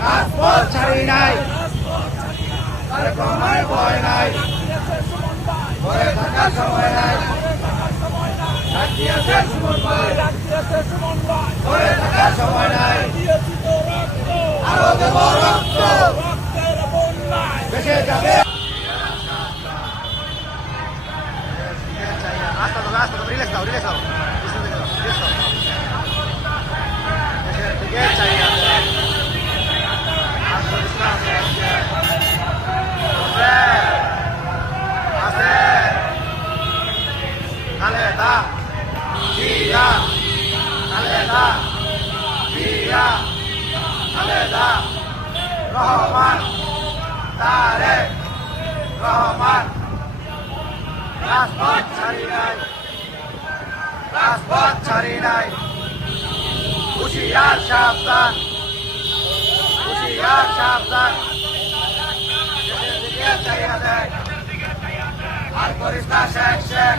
রাজপথ ছাড়ি নাই ভয় নাই ভয়ে সময় নাই দিয়েছে সুমন ভাই দাও, relax দাও। খালেদা, জিয়া, খালেদা, জিয়া, খালেদা, রহমান, তারেক রহমান রাজপথ ছাড়ি নাই রাজপথ ছাড়ি নাই হুশিয়ার সাবধান হুশিয়ার সাবধান আর করিস না শেখ শেখ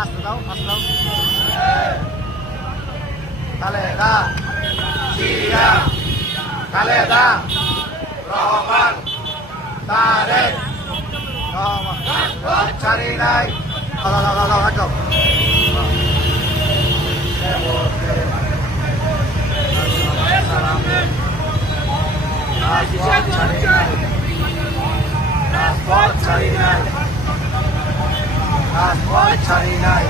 আসতে দাও আসতে দাও। খালেদা জিয়া খালেদা রহমান। তারেক রহমান। ছাড়ি নাই। নাই। ছাড়ি নাই। রাজপথ ছাড়ি নাই